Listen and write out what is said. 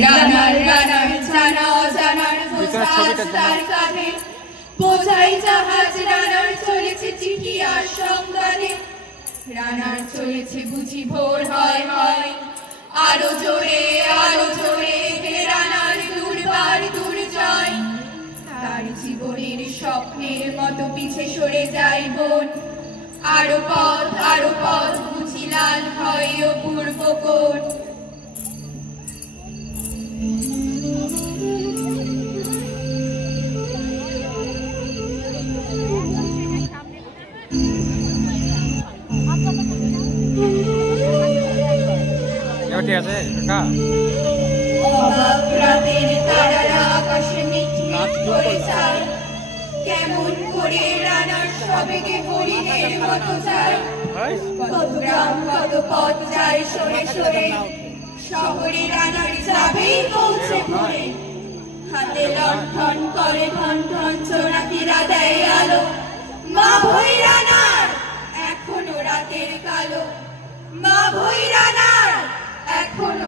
রানার রানার জানা অজানার বোঝা তার কাঁধে, বোঝাই জাহাজ রানার চলেছে চিঠি আর সংবাদে। রানার চলেছে বুঝি ভোর হয় হয়, আরো জোরে হে রানার দুর্বার দুর্জয়। তার জীবনের স্বপ্নের মতো পিছে সরে যায় বন, আরো পথ বুঝি লাল হয় অপূর্ব কোণ। ঠিক আছে কাকা, অবাক রাতের তারারা আকাশে মিটমিট করে যায়, কেমন করে রানার সবেগে হরিণের মতো যায়। কত গ্রাম কত পথ যায় সরে সরে, শহরে রানার যাবেই পৌঁছে ভোরে। হাতে লণ্ঠন করে ঠন ঠন চোরাকিরা দেয় আলো, মা ভৈ রানার এখনো রাতের কালো, মা ভৈ রানার এখনো।